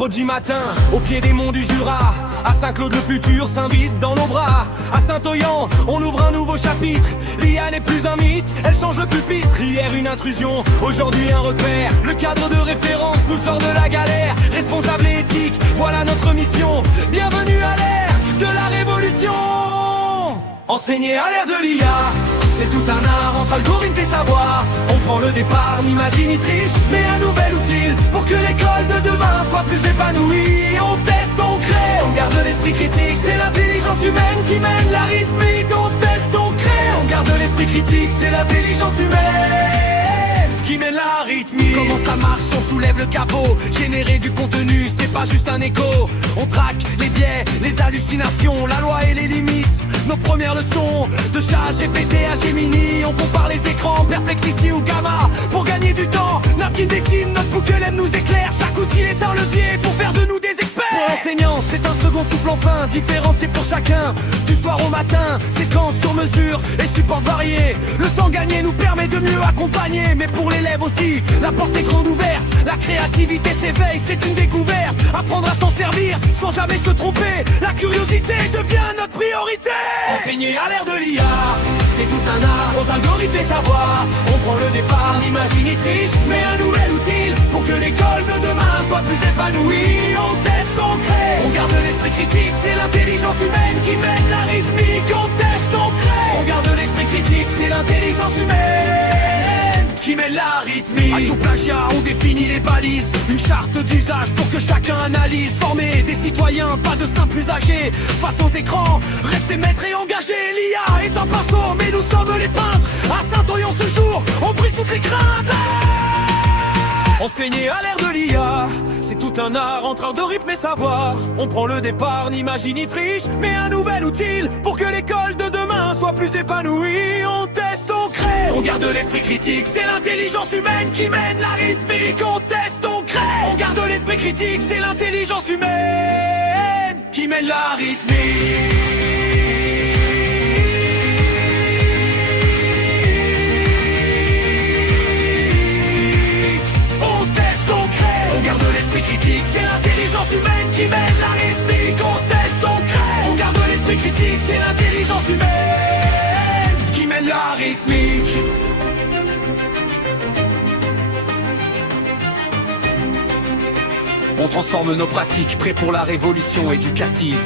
mercredi matin, au pied des monts du Jura. À Saint-Claude le futur s'invite dans nos bras. À Saint-Oyan, on ouvre un nouveau chapitre. L'IA n'est plus un mythe, elle change le pupitre. Hier une intrusion, aujourd'hui un repère. Le cadre de référence nous sort de la galère. Responsable et éthique, voilà notre mission. Bienvenue à l'ère de la révolution. Enseigner à l'ère de l'IA, c'est tout un art entre algorithmes et savoir. On prend le départ, n'imagine ni triche, mais un nouvel outil pour que l'école de demain soit plus épanouie. On teste, on crée, on garde l'esprit critique. C'est l'intelligence humaine qui mène la rythmique. On teste, on crée, on garde l'esprit critique. C'est l'intelligence humaine qui mène la rythmique. Comment ça marche? On soulève le capot. Générer du contenu, c'est pas juste un écho. On traque les biais, les hallucinations, la loi et les limites. Nos premières leçons, de ChatGPT à Gemini. On compare les écrans, Perplexity ou Gamma. Pour gagner du temps, Napkin dessine, notre Google M nous éclaire. Chaque outil est un levier pour faire de nous des experts. Pour l'enseignant, c'est un second souffle enfin, différencié pour chacun. Du soir au matin, séquence sur mesure et support varié. Le temps gagné nous permet de mieux accompagner. Mais pour l'élève aussi, la porte est grande ouverte. La créativité s'éveille, c'est une découverte. Apprendre à s'en servir sans jamais se tromper. La curiosité devient notre priorité. Enseigner à l'ère de l'IA, c'est tout un art, aux algorithmes et savoirs. On prend le départ, n'imagine ni triche, mais un nouvel outil pour que l'école de demain soit plus épanouie. On teste, on crée, on garde l'esprit critique. C'est l'intelligence humaine qui mène la rythmique. On teste, on crée, on garde l'esprit critique. C'est l'intelligence humaine qui mène la rythmique. À tout plagiat, on définit les balises. Une charte d'usage pour que chacun analyse. Former des citoyens, pas de simples usagers. Face aux écrans, rester maître et engagé. L'IA est un pinceau, mais nous sommes les peintres. À Saint-Oyan ce jour, on brise toutes les craintes. Enseigner à l'ère de l'IA, c'est tout un art entre art de rythme et savoir. On prend le départ, n'imagine ni triche, mais un nouvel outil pour que l'école de demain soit plus épanouie. On teste, on crée, on garde l'esprit critique. C'est l'intelligence humaine qui mène la rythmique. On teste, on crée, on garde l'esprit critique. C'est l'intelligence humaine qui mène la rythmique. C'est l'intelligence humaine qui mène la rythmique. On teste, on crée, on garde l'esprit critique. C'est l'intelligence humaine qui mène la rythmique. On transforme nos pratiques, prêts pour la révolution éducative.